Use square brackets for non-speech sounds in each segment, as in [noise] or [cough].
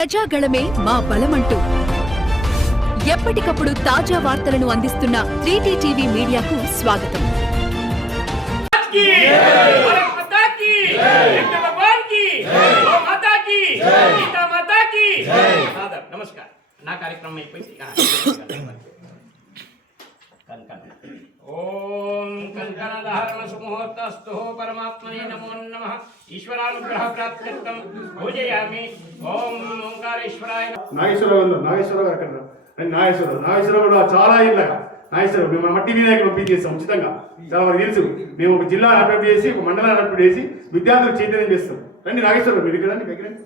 ప్రజాగళమే మా బలమంటూ. ఎప్పటికప్పుడు తాజా వార్తలను అందిస్తున్న త్రీటీ టీవీ మీడియాకు స్వాగతం. నమస్కారం. నా కార్యక్రమం అయిపోయింది. [coughs] ఓం కంకణధారణ సుముహూర్తస్థు పరమాత్మనే నమో నమ. ఈశ్వరానుగ్రహ ప్రాప్త్యర్థం పూజయామి. ఓం ఓంకారేశ్వరాయ నాగేశ్వరరావు నాగేశ్వరరావు గారు అక్కడ నాగేశ్వరరావు. నాగేశ్వరరావు కూడా చాలా ఇళ్ళగా నాగేశ్వరరావు మేము మట్టి వినాయకులు పంపించేస్తాం ఉచితంగా. చాలా వరకు తెలుసు. మేము ఒక జిల్లా అడ్వర్ట్ చేసి ఒక మండలాన్ని అడ్వర్ట్ చేసి విద్యార్థులకు చైతన్యం చేస్తాం. రండి నాగేశ్వరరావు మీరు ఇక్కడ రండి, రండి.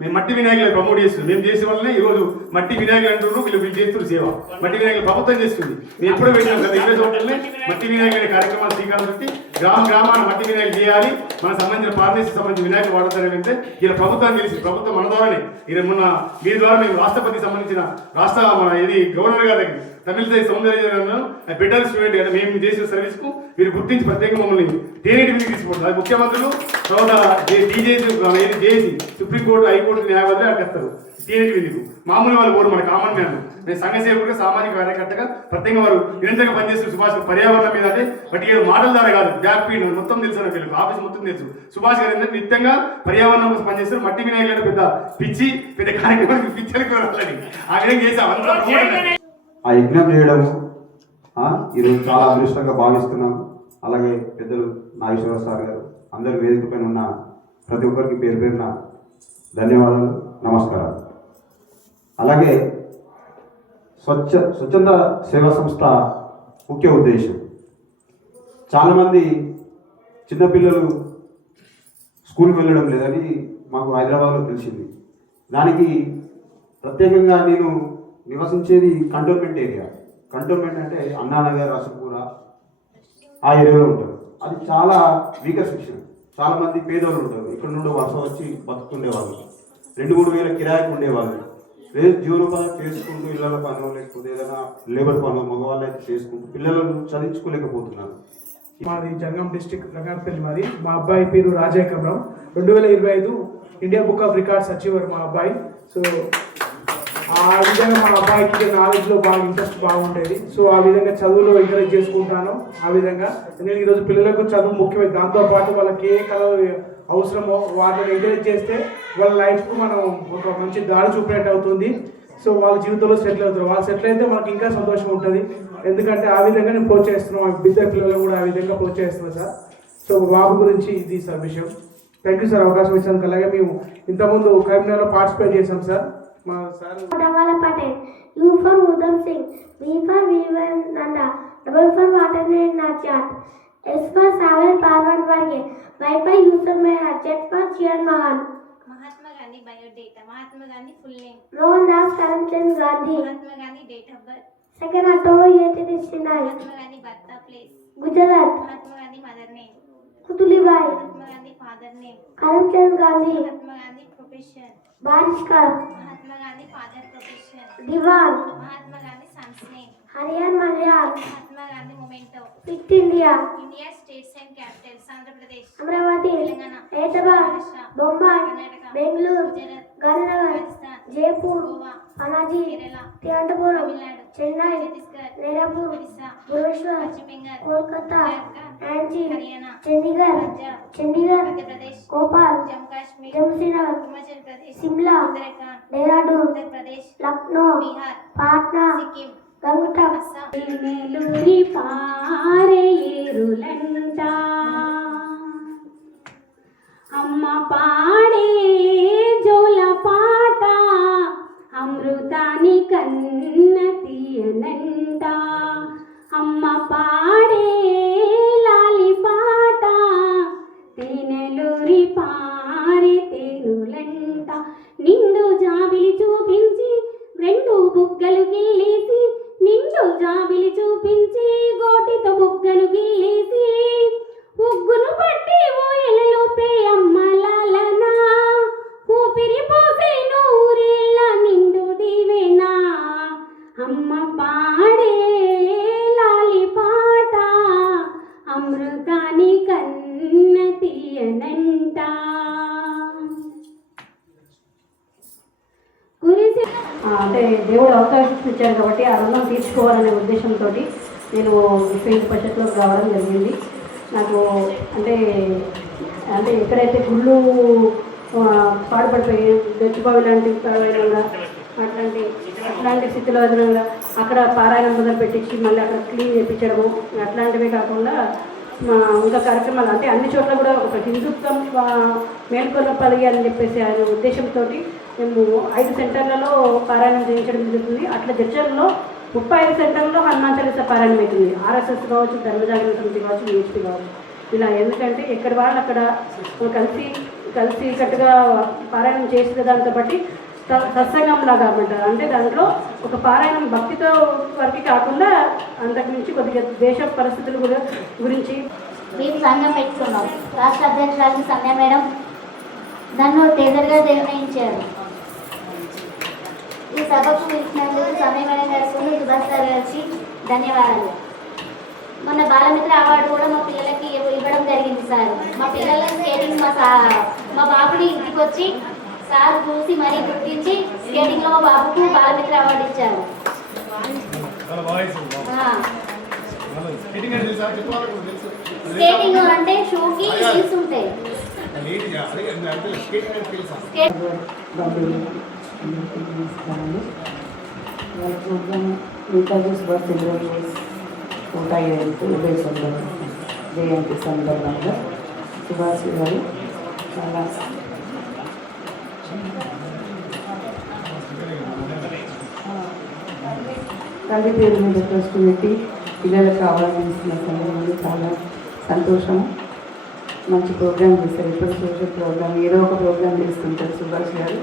మేము మట్టి వినాయకులు ప్రమోట్ చేస్తున్నాం. మేము చేసే వల్లనే ఈరోజు మట్టి వినాయకులు అంటున్నారు వీళ్ళు వీళ్ళు చేస్తున్నారు సేవ. మట్టి వినాయకులు ప్రభుత్వం చేస్తుంది. మేము ఎప్పుడో పెట్టినాం కదా ఇరవై చోట్లనే మట్టి వినాయకుల కార్యక్రమాలు శ్రీకారం చుట్టి గ్రామ గ్రామాన మట్టి వినాయకులు చేయాలి. మన సంబంధించిన ఫార్మసీ సంబంధించిన వినాయకులు వాడతారు వెళ్తే ఇలా ప్రభుత్వం తెలిసి ప్రభుత్వం మన ద్వారానే. ఇలా మొన్న మీ ద్వారా మేము రాష్ట్రపతి సంబంధించిన రాష్ట్ర ఇది గవర్నర్ గారి దగ్గర తమిళసై సౌందర్య బెటర్ స్టూడెంట్ అంటే మేము చేసిన సర్వీస్కు మీరు గుర్తించి ప్రత్యేకంగా మమ్మల్ని మీద తీసుకుంటారు అది ముఖ్యమంత్రులు తర్వాత డీజేసీ చేసి సుప్రీంకోర్టు హైకోర్టు న్యాయవాదులు అడ్డేస్తారు తేనెటి విందుకు మామూలు వాళ్ళు పోరు మన కామన్ మ్యాన్ నేను సంఘ సేవకుడిగా సామాజిక కార్యకర్తగా ప్రత్యేకంగా వారు నిరంతరంగా పనిచేస్తున్న సుభాష్ పర్యావరణం మీద అంటే బట్ ఏదో మాటల ద్వారా కాదు. బ్యాక్ పెయిన్ మొత్తం తెలుసు వీళ్ళకి ఆఫీస్ మొత్తం తెలుసు. సుభాష్ గారు ఏంటంటే నిత్యంగా పర్యావరణం కోసం పనిచేస్తారు. మట్టి వినాయకులు పెద్ద పిచ్చి పెద్ద కార్యక్రమానికి రావాలని ఆ విధంగా చేసాం ఆ యజ్ఞం చేయడము ఈరోజు చాలా అదృష్టంగా భావిస్తున్నాము అలాగే పెద్దలు నాగేశ్వరరావు సార్ గారు అందరు వేదిక పైన ఉన్న ప్రతి ఒక్కరికి పేరు పేరున ధన్యవాదాలు నమస్కారాలు. అలాగే స్వచ్ఛ స్వచ్ఛంద సేవా సంస్థ ముఖ్య ఉద్దేశం. చాలామంది చిన్నపిల్లలు స్కూల్కి వెళ్ళడం లేదని మాకు హైదరాబాద్లో తెలిసింది. దానికి ప్రత్యేకంగా నేను నివసించేది కంటోన్మెంట్ ఏరియా. కంటోన్మెంట్ అంటే అన్నానగర్ రసపూర ఆ ఏరియాలో ఉంటారు అది చాలా వీకర్ సెక్షన్ చాలామంది పేదవాళ్ళు పేదోళ్ళు ఉంటారు. ఇక్కడ నుండి వర్షం వచ్చి బతుకుండేవాళ్ళు రెండు మూడు వేల కిరాయికి ఉండేవాళ్ళు. రేపు జీవనోపాధి చేసుకుంటూ ఇళ్ళ పనులు లేకపోతే ఏదైనా లేబర్ పను మగవాళ్ళు అయితే చేసుకుంటూ పిల్లలను చదివించుకోలేకపోతున్నారు. మాది జనగాం డిస్టిక్ రంగాపల్లి మాది. మా అబ్బాయి పేరు రాజేకమరావు రెండు వేల ఇరవై ఐదు India Book of Records achiever మా అబ్బాయి. సో ఆ విధంగా మా అబ్బాయికి నాలెడ్జ్లో బాగా ఇంట్రెస్ట్ బాగుండేది. సో ఆ విధంగా చదువులో ఎంకరేజ్ చేసుకుంటాను. ఆ విధంగా నేను ఈరోజు పిల్లలకు చదువు ముఖ్యమే. దాంతోపాటు వాళ్ళకి ఏ కళ అవసరమో వాటిని ఎంకరేజ్ చేస్తే వాళ్ళ లైఫ్కు మనం ఒక మంచి దారి చూపినట్టు అవుతుంది. సో వాళ్ళ జీవితంలో సెటిల్ అవుతారు. వాళ్ళు సెటిల్ అయితే మనకి ఇంకా సంతోషం ఉంటుంది. ఎందుకంటే ఆ విధంగా నేను ప్రోత్సహిస్తున్నాం ఇద్దరు పిల్లలు కూడా ఆ విధంగా ప్రోత్సహిస్తున్నాం సార్. సో బాబు గురించి ఇది సార్ విషయం. Thank you sir. అవకాశం ఇచ్చినందుకు. అలాగే మేము ఇంతకుముందు కరీంనగర్లో పార్టిసిపేట్ చేసాం సార్. మా sir Davala Patel, U for Udham Singh, V for Vivekananda, double for Waternet Nachat, S for Savel Parvat Varge, Y for Yusuf Mehra, Z for Chian Mahan, Mahatma Gandhi biodata Mahatma Gandhi full name Mohandas Karamchand Gandhi, Mahatma Gandhi date of birth second October 1869, Mahatma Gandhi birth place Gujarat, Mahatma Gandhi mother name Putulibai, Mahatma Gandhi father name Karamchand Gandhi, Mahatma Gandhi profession Barishkar, Mahatma Gandhi father profession Diwan, Mahatma Gandhi sons name Hariyan Malayal, Mahatma Gandhi movement Fit India, India states and capitals Andhra Pradesh Amravati, Hyderabad, Bombay, Bangalore, Gujarat Gandhinagar, Rajasthan Jaipur, Goa Panaji, Kerala Tiruvananthapuram, Tamil Nadu Bhopal, Jammu Kashmir Jammu Srinagar, Himachal Pradesh Simla, Uttarakhand Dehradun, Uttar Pradesh Lucknow, Bihar Patna, Sikkim Gangutam, Assam నెలూరి పారే ఏరులంట అమ్మ పాడే అమృతాని కన్న తీయనంట. అమ్మ పాడే లాలి పాట తేనెలూరి పారే తేనులంట. నిండు జాబిలి చూపించి రెండు బుగ్గలు గిల్లేసి నిండు జాబిలి చూపించి గోటితో బుగ్గలు గిల్లేసి ఉగ్గును పట్టి ఊయలలోపే అమ్మ అమ్మ పాడే లాలి పాట అమృతాని కన్న తీయనంట. అంటే దేవుడు అవకాశం ఇచ్చాడు కాబట్టి ఆ రుణం తీర్చుకోవాలనే ఉద్దేశంతో నేను ఫీల్డ్ పరిషత్లోకి రావడం జరిగింది. నాకు అంటే అంటే ఎక్కడైతే గుళ్ళు పాడుపడిపోయి గచ్చిబావి లాంటి పరవైనంగా అట్లాంటి అట్లాంటి స్థితిలో అదనంగా అక్కడ పారాయణం మొదలు పెట్టించి మళ్ళీ అక్కడ క్లీన్ చేయించడము అట్లాంటివే కాకుండా మా ఇంకా కార్యక్రమాలు అంటే అన్ని చోట్ల కూడా ఒక హిందుత్వం ఆ, అని చెప్పేసి ఆయన ఉద్దేశంతో మేము ఐదు సెంటర్లలో పారాయణం చేయించడం జరుగుతుంది. అట్లా చర్చల్లో ముప్పై ఐదు సెంటర్లో హనుమాన్ చాలీస పారాయణం అవుతుంది. ఆర్ఎస్ఎస్ కావచ్చు ధర్మజాగరణ సమితి కావచ్చు విహెచ్పి కావచ్చు. ఇలా ఎందుకంటే ఎక్కడ వాళ్ళు అక్కడ కలిసి కలిసి కట్టుగా పారాయణం చేసిన దాంతో బట్టి స- లాగా అంటారు అంటే దాంట్లో ఒక పారాయణం భక్తితో వరకు కాకుండా అంతకు మించి కొద్దిగా దేశ పరిస్థితుల కూడా గురించి మేము సంఘం పెట్టుకున్నాం రాష్ట్ర అధ్యక్షురాలు సంధ్య మేడం నన్ను టేజర్గా నిర్ణయించారు. ఈ సభకు పిలిచినందుకు సంధ్య మేడం గారికి సుభాష్ గారు గారికి ధన్యవాదాలు. మొన్న బాలమిత్ర అవార్డు కూడా మా పిల్లలకి ఇవ్వడం జరిగింది సార్. మా పిల్లల స్కేటింగ్ మా సా మా బాబుని ఇంటికి వచ్చి సార్ చూసి మరీ గుర్తించి స్కేటింగ్లో మా బాబుకు బాలమిత్ర అవార్డు ఇచ్చారు. స్కేటింగ్ అంటే షూకి హీల్స్ ఉంటాయి. స్కేట్ ప్రోగ్రామ్ నేతాజీ సుభాష్ చంద్రబోస్ నూట ఐదు ఉదయ సందర్భంగా జయంతి సందర్భంగా సుభాష్ గారు చాలా తల్లి పేరు మీద ట్రస్ట్ పెట్టి పిల్లలకు కావాల్సిన సమయంలో చాలా సంతోషం. మంచి ప్రోగ్రామ్ చేశారు. ఇప్పుడు సోషల్ ప్రోగ్రామ్ ఏదో ఒక ప్రోగ్రామ్ చేస్తుంటారు సుభాష్ గారు.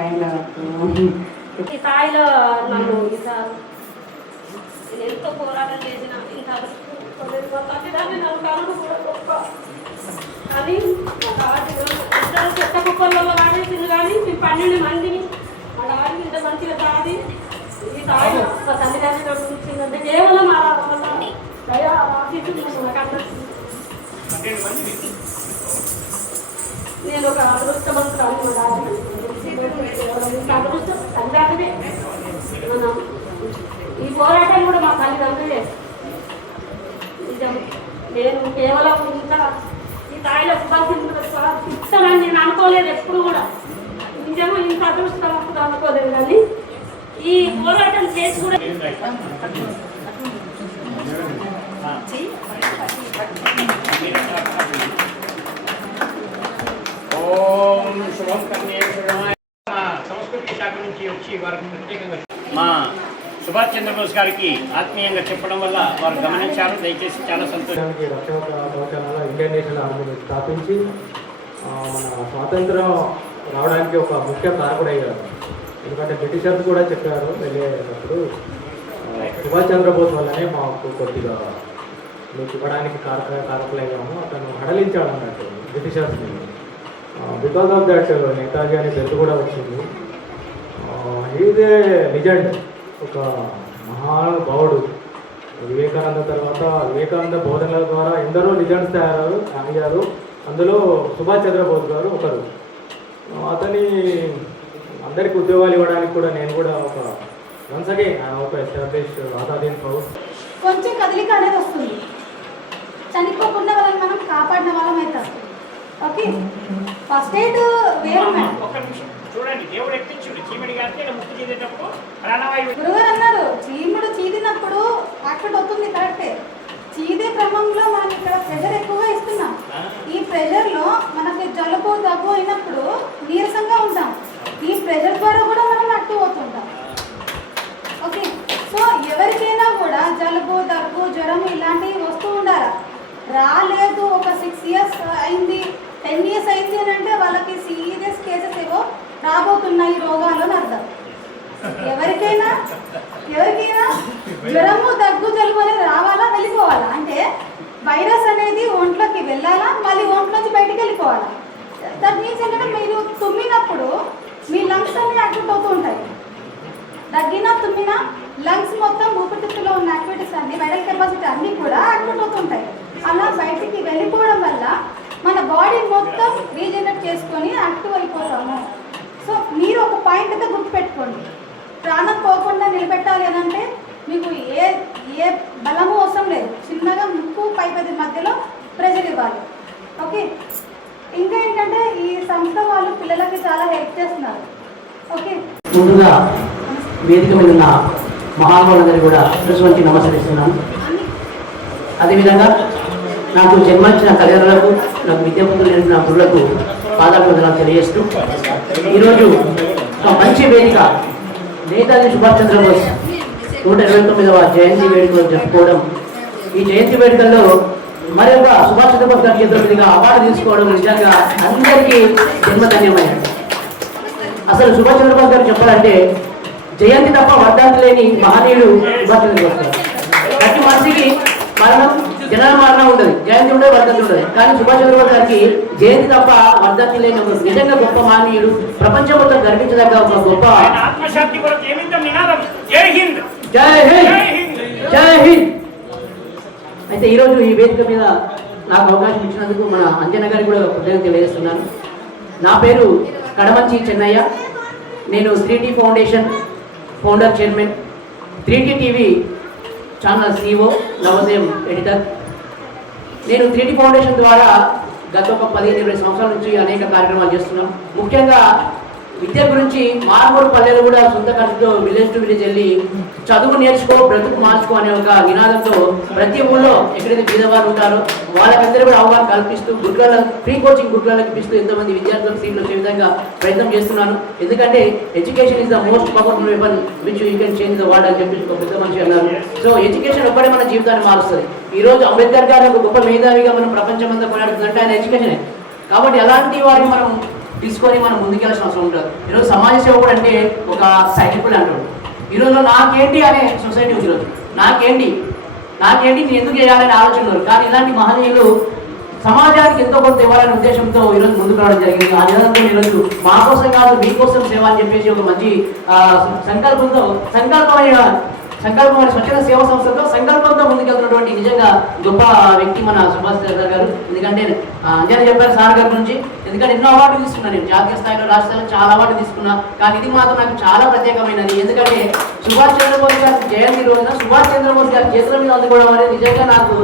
ఆయన స్థాయిలో నన్ను ఎంతో పోరాటం చేసిన ఇంత అది ఇద్దరు చెత్త కుప్పల్లో వాడేసింది కానీ మేము పన్నెండు మందిని మా డాడీ ఇంత మంచిగా కాదు ఈ స్థాయిలో మా తల్లిదండ్రులు అనుకోలేదు ఎప్పుడు కూడా. నిజంగా ఇంత అదృష్టం అప్పుడు అనుకోలేదు కానీ ఈ పోరాటం చేసి కూడా మా సంస్కృతి శాఖ నుంచి వచ్చి వారికి ప్రత్యేకంగా మా సుభాష్ చంద్రబోస్ గారికి ఆత్మీయంగా చెప్పడం వల్ల వారు గమనించారు. దయచేసి చాలా సంతోషం. రక్షణ ఇండియన్ నేషనల్ ఆర్మీని స్థాపించి మన స్వాతంత్రం రావడానికి ఒక ముఖ్య కారకుడయ్యారు ఎందుకంటే బ్రిటిషర్స్ కూడా చెప్పారు వెళ్ళేటప్పుడు సుభాష్ చంద్రబోస్ వల్లనే మాకు కొద్దిగా మీకు ఇవ్వడానికి కారక కారకులయ్యాము. అతను హడలించాడు అన్నట్టు బ్రిటిషర్స్ని. బికాస్ ఆఫ్ దాట్ నేతాజీ అనే పేరు కూడా వచ్చింది. ఈజ్ ఏ లిజెండ్ ఒక మహానుభావుడు. వివేకానంద తర్వాత వివేకానంద బోధనల ద్వారా ఎందరో లిజెండ్స్ తయారు అయ్యారు అందులో సుభాష్ చంద్రబోస్ గారు ఒకరు. అతని అందరికి ఉద్యోగాలు ఇవ్వడానికి కూడా నేను కూడా ఒక వన్స్ అగైన్ ఒక ఎస్టాబ్లిష్ ఆజాదీన్ హౌస్ కొంచెం కదలిక అనేది వస్తుంది. చనిపోకుండా వాళ్ళని మనం కాపాడిన వాళ్ళం అవుతాం. ఓకే? ఫస్ట్ ఎయిడ్ వేరు ఒక్క నిమిషం. చూడండి దేవుడు ఎక్కించుడు. చీమిడి గారికి ముక్కు చేసేటప్పుడు ప్రాణవాయువు గురుగారు అన్నారు చీముడు చీదినప్పుడు యాక్సిడెంట్ అవుతుంది కరెక్టే. చీదే క్రమంలో మనం ఇక్కడ ప్రెషర్ ఎక్కువగా ఇస్తున్నాం. పోయినప్పుడు నీరసంగా ఉంటాం. ఈ ప్రెషర్ ద్వారా కూడా మనం అట్టు అవుతుంటాం. ఓకే సో ఎవరికైనా కూడా జలుబు దగ్గు జ్వరం ఇలాంటివి వస్తూ ఉండాలా? రాలేదు ఒక సిక్స్ ఇయర్స్ అయింది. టెన్ ఇయర్స్ అయింది అని అంటే వాళ్ళకి సీరియస్ కేసెస్ ఏవో రాబోతున్నాయి రోగాలు అని అర్థం. ఎవరికైనా? ఎవరికైనా? జ్వరము దగ్గు జలుబు అనేది రావాలా వెళ్ళిపోవాలా? అంటే వైరస్ అనేది ఒంట్లోకి వెళ్ళాలా? మళ్ళీ ఒంట్లోంచి బయటికి వెళ్ళిపోవాలా? దట్ మీన్స్ ఏంటంటే మీరు తుమ్మినప్పుడు మీ లంగ్స్ అన్ని యాక్టివేట్ అవుతూ ఉంటాయి. దగ్గిన తుమ్మిన లంగ్స్ మొత్తం ఊపిరితిత్తులో ఉన్న యాక్టివిటీస్ అన్ని వైరల్ కెపాసిటీ అన్నీ కూడా యాక్టివేట్ అవుతుంటాయి అలా బయటికి వెళ్ళిపోవడం వల్ల మన బాడీ మొత్తం రీజనరేట్ చేసుకొని యాక్టివ్ అయిపోతాము. సో మీరు ఒక పాయింట్ అయితే గుర్తుపెట్టుకోండి. ప్రాణం పోకుండా నిలబెట్టాలి అని అంటే మీకు ఏ ఏ బలము అవసరం లేదు. చిన్నగా ముక్కు పైపది మధ్యలో ప్రెజర్ ఇవ్వాలి. ఓకే ఇంకా ఏంటంటే ఈ సంస్థ వాళ్ళు పిల్లలకి చాలా హెల్ప్ చేస్తున్నారు. ఓకే ముందుగా వేదిక మీద ఉన్న మహానుభావులందరూ కూడా శిరస్సు నమస్కరిస్తున్నాను. అదేవిధంగా నాకు జన్మించిన తల్లిదండ్రులకు నాకు విద్యాబుద్ధులు నా గురులకు పాదాభివందనాలు తెలియజేస్తూ ఈరోజు ఒక మంచి వేదిక నేతాజీ సుభాష్ చంద్రబోస్ నూట ఇరవై తొమ్మిదవ జయంతి వేడుకలు జరుపుకోవడం. ఈ జయంతి వేడుకల్లో మరొక సుభాష్ చంద్రబోస్ గారి చేతుల అవార్డు తీసుకోవడం నిజంగా అందరికీ జన్మధన్యమైనది. అసలు సుభాష్ చంద్రబోస్ గారు చెప్పాలంటే జయంతి తప్ప వర్ధంతి లేని మహనీయుడు సుభాష్ చంద్రబోస్ గారు. ప్రతి మనిషికి మరణం జనాల మరణం ఉండదు. జయంతి ఉండదు వర్ధంతి ఉండదు. కానీ సుభాష్ చంద్రబోస్ గారికి జయంతి తప్ప వర్ధంతి లేని ఒక నిజంగా గొప్ప మహనీయుడు ప్రపంచం మొత్తం గర్వించదగ్గ ఒక గొప్ప జై హింద్. జై హింద్. జై హింద్. అయితే ఈరోజు ఈ వేదిక మీద నాకు అవకాశం ఇచ్చినందుకు మన అంజన గారికి కూడా కృతజ్ఞత తెలియజేస్తున్నాను. నా పేరు కడమంచి చెన్నయ్య. నేను three T foundation founder chairman three T TV channel CEO Navodayam editor. నేను త్రీ టీ ఫౌండేషన్ ద్వారా గత ఒక పదిహేను ఇరవై సంవత్సరాల నుంచి అనేక కార్యక్రమాలు చేస్తున్నాం. ముఖ్యంగా విద్య గురించి మారుమూరు పల్లెలు కూడా సొంత ఖర్చుతో విలేజ్ టు విలేజ్ వెళ్ళి చదువు నేర్చుకో బ్రతుకు మార్చుకో అనే ఒక నినాదంతో ప్రతి ఊళ్ళో ఎక్కడైతే బీదవారు ఉంటారో వాళ్ళకందరూ కూడా అవగాహన కల్పిస్తూ గుడ్ల ఫ్రీ కోచింగ్ గుడ్లకి ఇప్పిస్తూ ఎంతోమంది విద్యార్థులకు సీట్లు వచ్చే విధంగా ప్రయత్నం చేస్తున్నాను. ఎందుకంటే education is the most powerful weapon which you can change the world అని చెప్పి ఒక పెద్ద మనిషి అన్నారు. సో ఎడ్యుకేషన్ ఒక్కడే మన జీవితాన్ని మారుస్తుంది. ఈ రోజు అంబేద్కర్ గారు ఒక గొప్ప మేధావిగా మనం ప్రపంచం అంతా కొనాడుతుందంటే ఆయన ఎడ్యుకేషనే కాబట్టి అలాంటి వారిని మనం తీసుకొని మనం ముందుకెళ్ళాల్సిన అవసరం ఉంటుంది ఈరోజు సమాజ సేవకుడు అంటే ఒక సైనికుడు అంటాడు. ఈరోజు నాకేంటి అనే సొసైటీ ఉంది ఈరోజు. నాకేంటి? నాకేంటి? నేను ఎందుకు చేయాలనే ఆలోచన ఉన్నారు కానీ ఇలాంటి మహనీయులు సమాజానికి ఎంతో కొంత ఇవ్వాలనే ఉద్దేశంతో ఈరోజు ముందుకు రావడం జరిగింది. ఆ నినాదంతో ఈరోజు మా కోసం కాదు మీకోసం సేవ అని చెప్పేసి ఒక మంచి ఆ, సంకల్పంతో సంకల్పమైన సంకల్పమైన స్వచ్ఛంద సేవా సంస్థతో సంకల్పంతో ముందుకెళ్తున్నటువంటి నిజంగా గొప్ప వ్యక్తి మన సుభాష్ చంద్ర గారు. ఎందుకంటే అంజనా చెప్పారు సార్ గారి గురించి. ఎందుకంటే ఎన్నో అవార్డులు తీసుకున్నాను నేను జాతీయ స్థాయిలో రాష్ట్ర స్థాయిలో చాలా అవార్డు తీసుకున్నా. కానీ ఇది మాత్రం నాకు చాలా ప్రత్యేకమైనది. ఎందుకంటే సుభాష్ చంద్రబోస్ గారి జయంతి రోజున సుభాష్ చంద్రబోస్ గారి చేతుల మీద అందుకోవడం అనేది నిజంగా నాకు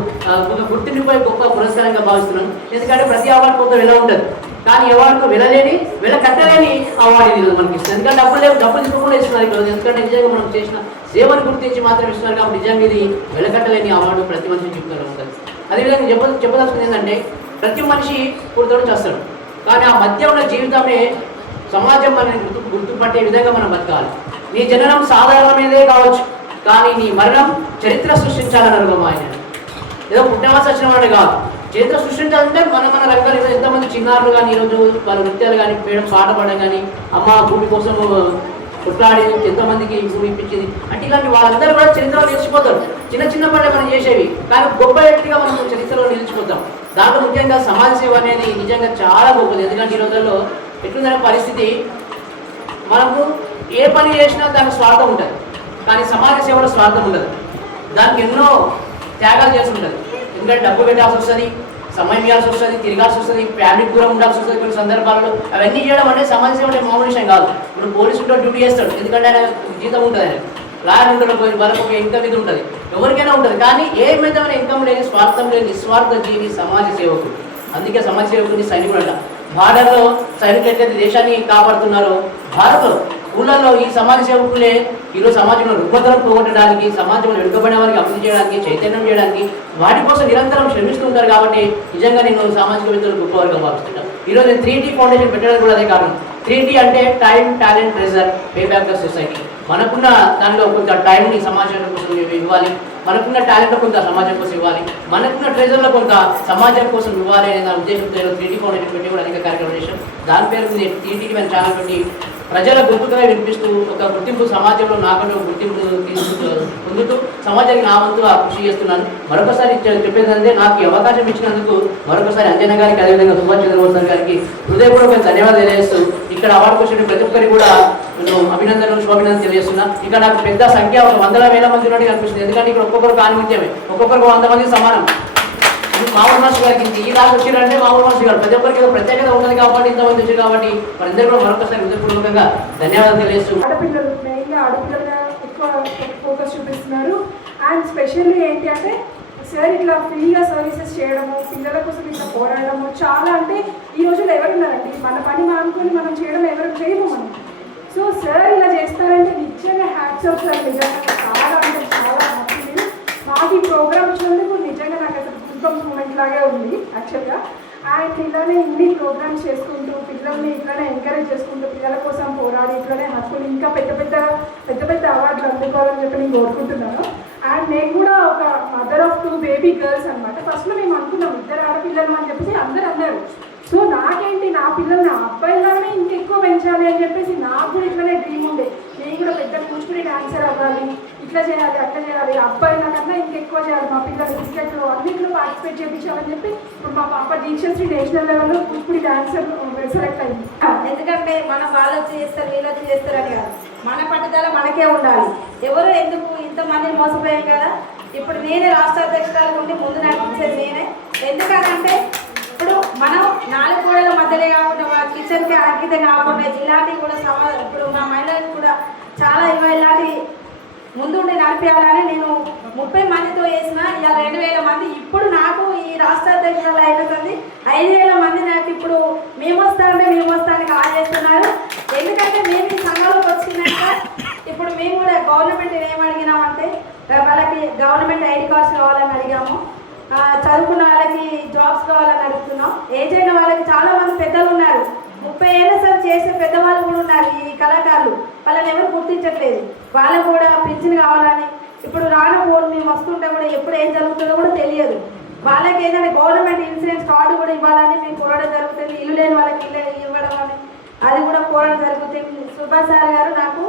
ఒక గుర్తింపుపై గొప్ప పురస్కారంగా భావిస్తున్నాను. ఎందుకంటే ప్రతి అవార్డు కొంత విలువ ఉంటుంది. కానీ ఎవరికి వెళ్ళలేని వెళ్ళ కట్టలేని అవార్డు ఇది మనకి ఇస్తుంది. ఎందుకంటే డబ్బులు లేవు డబ్బులు ఇవ్వకుండా ఇస్తున్నారు ఎందుకంటే నిజంగా మనం చేసిన సేవను గుర్తించి మాత్రం ఇస్తున్నారు కాబట్టి నిజంగా ఇది వెలకట్టలేని అవార్డు ప్రతి మనిషి చెప్తారు ఉంటుంది. అదేవిధంగా చెప్ప చెప్పదలుచుకుంది ఏంటంటే ప్రతి మనిషి పుడతాడు చేస్తాడు కానీ ఆ మధ్య ఉన్న జీవితమే సమాజం మనల్ని గుర్తు గుర్తుపట్టే విధంగా మనం బతకాలి. నీ జననం సాధారణమైనదే కావచ్చు కానీ నీ మరణం చరిత్ర సృష్టించాలని ఆయన. ఏదో పుట్టవలసి వచ్చిన వాడు కాదు. చరిత్ర సృష్టించాలంటే మన మన రంగాలు ఎంతమంది చిన్నారులు కానీ ఈరోజు వాళ్ళ నృత్యాలు కానీ పేయడం పాట పాడడం కానీ అమ్మ భూమి కోసం కొట్లాడి ఎంతమందికి భూమి ఇప్పించింది. అంటే ఇలాంటి వాళ్ళందరూ కూడా చరిత్రలో నిలిచిపోతారు. చిన్న చిన్న పనులు మనం చేసేవి. కానీ గొప్ప వ్యక్తిగా మనం చరిత్రలో నిలిచిపోతాం. దాంట్లో ముఖ్యంగా సమాజ సేవ అనేది నిజంగా చాలా గొప్పది. ఎందుకంటే ఈ రోజుల్లో ఎట్లుందనే పరిస్థితి? మనకు ఏ పని చేసినా దానికి స్వార్థం ఉంటుంది. కానీ సమాజ సేవలో స్వార్థం ఉండదు. దానికి ఎన్నో త్యాగాలు చేసి ఉంటుంది ఎందుకంటే డబ్బు పెట్టాల్సి వస్తుంది. సమయం ఇవ్వాల్సి వస్తుంది తిరగాల్సి వస్తుంది ఫ్యామిలీకి దూరం ఉండాల్సి వస్తుంది కొన్ని సందర్భాల్లో. అవన్నీ చేయడం అంటే సమాజ అంటే మామూలు విషయం కాదు. ఇప్పుడు పోలీసు డ్యూటీ చేస్తాడు. ఎందుకంటే ఆయన జీతం ఉంటుంది ఆయన లాయర్ ఉంటాడు పోయి వాళ్ళకి ఒక ఇన్కమ్ ఇది ఉంటుంది. ఎవరికైనా ఉంటుంది. కానీ ఏ విధమైన ఇన్కమ్ లేని స్వార్థం లేని నిస్వార్థ జీవి సమాజ సేవకుడు. అందుకే సమాజ సేవకుడిని సైనికుడు అంట. భారత్లో సైనికులు ఎట్లయితే దేశాన్ని కాపాడుతున్నారో భారత్లో ఊళ్ళల్లో ఈ సమాజ సేవకులే ఈరోజు సమాజంలో రుగ్మతలను పోగొట్టడానికి సమాజంలో వెనుకబడిన వారికి అభివృద్ధి చేయడానికి చైతన్యం చేయడానికి వాటి కోసం నిరంతరం శ్రమిస్తుంటారు కాబట్టి నిజంగా నేను సామాజిక విద్యలు గొప్పవారుగా భావిస్తున్నాను ఈరోజు త్రీ టీ ఫౌండేషన్ పెట్టడానికి కూడా అదే కారణం. త్రీ టీ అంటే time talent treasure pay back society. మనకున్న దానిలో కొంత టైంని సమాజం కోసం ఇవ్వాలి. మనకున్న టాలెంట్ కొంత సమాజం కోసం ఇవ్వాలి. మనకున్న ట్రెజర్లో కొంత సమాజం కోసం ఇవ్వాలి అనే నా ఉద్దేశంతో త్రీ టీ ఫౌండేషన్ పెట్టి కూడా అనేక కార్యక్రమం చేశాం. దాని పేరు మీద టీటీడీ మన ఛానల్ పెట్టి ప్రజల గొంతుగా వినిపిస్తూ ఒక గుర్తింపు సమాజంలో నాకంటే గుర్తింపు తీసుకుంటూ పొందుతూ సమాజానికి నా వంతుగా కృషి చేస్తున్నాను. మరొకసారి చెప్పేదంటే నాకు అవకాశం ఇచ్చినందుకు మరొకసారి అంజన గారికి అదేవిధంగా సుభాష్ చంద్రబోస్ గారికి హృదయపూర్వక ధన్యవాదాలు తెలియజేస్తూ ఇక్కడ అవార్డు వచ్చిన ప్రతి ఒక్కరికి కూడా నేను అభినందనలు శుభాభినందనలు తెలియజేస్తున్నా. ఇక్కడ నాకు పెద్ద సంఖ్య ఒక వందల వేల మంది ఉన్నట్టు కనిపిస్తుంది. ఎందుకంటే ఇక్కడ ఒక్కొక్కరు కానిమిత్యమే. ఒక్కొక్కరికి వంద మంది సమానం. ఇప్పుడు మామూలు మనిషి గారికి ఈ దాకా వచ్చిరంటే మామూలు మనిషి గారు ప్రతి ఒక్కరికి ప్రత్యేకత ఉన్నది కాబట్టి ఇంతమంది వచ్చారు కాబట్టి మనందరూ కూడా మరొకసారి హృదయపూర్వకంగా ధన్యవాదాలు తెలియజేస్తూ ఆడపిల్లలు మెయిన్గా ఆడపిల్లల ఎక్కువ ఫోకస్ చూపిస్తున్నారు. అండ్ స్పెషల్లీ ఏంటి అంటే సార్ ఇట్లా ఫ్రీగా సర్వీసెస్ చేయడము పిల్లల కోసం ఇట్లా పోరాడము చాలా అంటే ఈ రోజుల్లో ఎవరున్నారండి మన పని మానుకొని మనం చేయడం ఎవరు చేయము మనం. సో సార్ ఇలా చేస్తారంటే నిజంగా హ్యాట్స్ ఆఫ్ సార్ నిజంగా చాలా అంటే చాలా హ్యాపీ నేను మాకు ఈ ప్రోగ్రామ్ వచ్చినందుకు నిజంగా నాకు అసలు గుంపం మూమెంట్ లాగే ఉంది యాక్చువల్గా అండ్ ఇట్లానే ఇన్ని ప్రోగ్రామ్స్ చేసుకుంటూ పిల్లల్ని ఇట్లానే ఎంకరేజ్ చేసుకుంటూ పిల్లల కోసం పోరాడి ఇట్లానే హక్కులు ఇంకా పెద్ద పెద్ద పెద్ద పెద్ద అవార్డులు అందుకోవాలని చెప్పి నేను కోరుకుంటున్నాను. అండ్ నేను కూడా ఒక mother of two baby girls అనమాట ఫస్ట్లో మేము అనుకున్నాం ఇద్దరు ఆడపిల్లలు అని చెప్పేసి అందరు అన్నారు. సో నాకేంటి నా పిల్లల్ని అబ్బాయిలానే ఇంకెక్కువ పెంచాలి అని చెప్పేసి నాకు కూడా ఇట్లనే డ్రీమ్ ఉండే. నేను కూడా పెద్ద కూచిపూడి డాన్సర్ అవ్వాలి ఇట్లా చేయాలి అట్లా చేయాలి. అబ్బాయి కన్నా ఇంకెక్కువ చేయాలి. మా పిల్లలు క్రికెట్లో అన్నింటిలో పార్టిసిపేట్ చేయించాలని చెప్పి ఇప్పుడు మా పాప టీచర్స్ నేషనల్ లెవెల్లో ఇప్పుడు డాన్సర్ సెలెక్ట్ అయింది. ఎందుకంటే మన వాళ్ళు వచ్చి చేస్తారు వీళ్ళు వచ్చి చేస్తారు అని కాదు. మన పట్టుదల మనకే ఉండాలి. ఎవరు ఎందుకు ఇంతమందిని మోసపోయాం కదా? ఇప్పుడు నేనే రాష్ట్ర అధ్యక్షురాలు ఉండి ముందు నడిపించేది నేనే. ఎందుకంటే ఇప్పుడు మనం నాలుగు గోడల మధ్యలో కాకుండా మా కిచెన్కి అంకితం కాకుండా ఇలాంటివి కూడా సమా ఇప్పుడు మా మహిళలకు కూడా చాలా ఇవ ఇలాంటి ముందుండి నడిపించాలని నేను ముప్పై మందితో వేసిన ఇలా రెండు వేల మంది. ఇప్పుడు నాకు ఈ రాష్ట్ర అధ్యక్షులు అయినది ఐదు వేల మంది నాకు ఇప్పుడు మేము వస్తామంటే మేము వస్తానికి కాల్ చేస్తున్నారు. ఎందుకంటే మేము ఈ సంఘంలోకి వచ్చినాక ఇప్పుడు మేము కూడా గవర్నమెంట్ ఏం అడిగినామంటే వాళ్ళకి గవర్నమెంట్ ఐడి కార్డ్స్ కావాలని అడిగాము. చదువుకున్న వాళ్ళకి జాబ్స్ కావాలని అడుగుతున్నాం. ఏజ్ అయిన వాళ్ళకి చాలామంది పెద్దలు ఉన్నారు. ముప్పై ఏళ్ళ సార్ చేసే పెద్దవాళ్ళు కూడా ఉన్నారు ఈ కళాకారులు. వాళ్ళని ఎవరు గుర్తించట్లేదు. వాళ్ళకు కూడా పింఛన్ కావాలని ఇప్పుడు రాను ఫోన్ మేము వస్తుంటే కూడా ఎప్పుడు ఏం జరుగుతుందో కూడా తెలియదు. వాళ్ళకి ఏదైనా గవర్నమెంట్ ఇన్సూరెన్స్ కార్డు కూడా ఇవ్వాలని మేము కోరడం జరుగుతుంది. ఇల్లు లేని వాళ్ళకి ఇల్లు ఇవ్వడం అని. అది కూడా కోరడం జరుగుతుంది. సుభాష్ సార్ గారు నాకు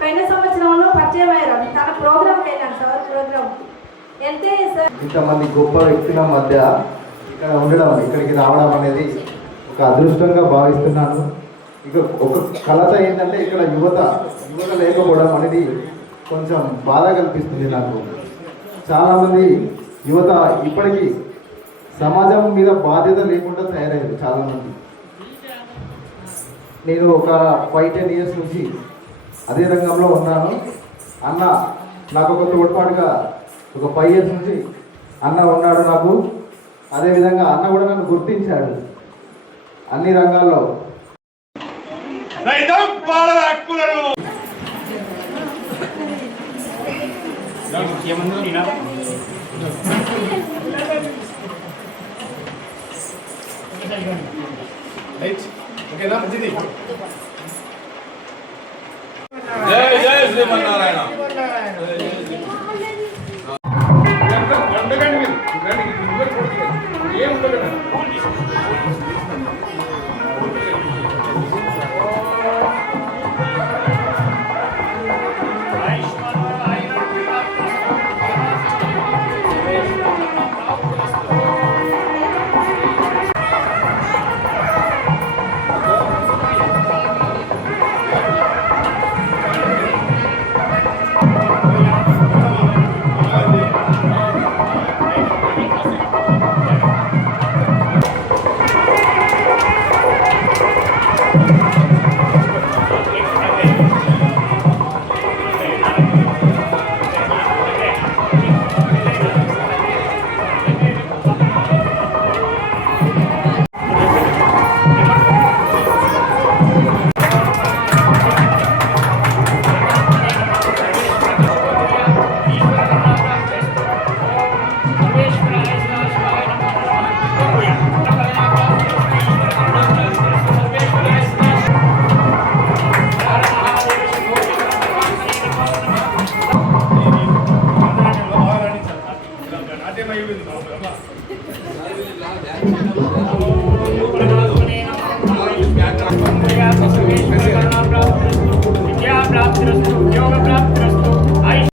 పోయిన సంవత్సరంలో పరిచయం అయ్యారు. తన ప్రోగ్రామ్కి వెళ్ళాను సార్ ప్రోగ్రామ్. వెళ్తే సార్ ఇంతమంది గొప్ప వ్యక్తుల మధ్య ఇక్కడ ఉండడం ఇక్కడికి రావడం అనేది ఒక అదృష్టంగా భావిస్తున్నాను. ఇక ఒక కలత ఏంటంటే ఇక్కడ యువత యువత లేకపోవడం అనేది కొంచెం బాధ కల్పిస్తుంది నాకు. చాలామంది యువత ఇప్పటికీ సమాజం మీద బాధ్యత లేకుండా తయారయ్యారు చాలామంది. నేను ఒక ఫైవ్ టెన్ ఇయర్స్ నుంచి అదే రంగంలో ఉన్నాను. అన్న నాకు ఒక తోడ్పాటుగా ఒక ఫైవ్ ఇయర్స్ నుంచి అన్న ఉన్నాడు నాకు. అదేవిధంగా అన్న కూడా నన్ను గుర్తించాడు. అన్ని రంగాల్లో. ఓకేనా మంచిది జై శ్రీమన్నారాయణ. ఏం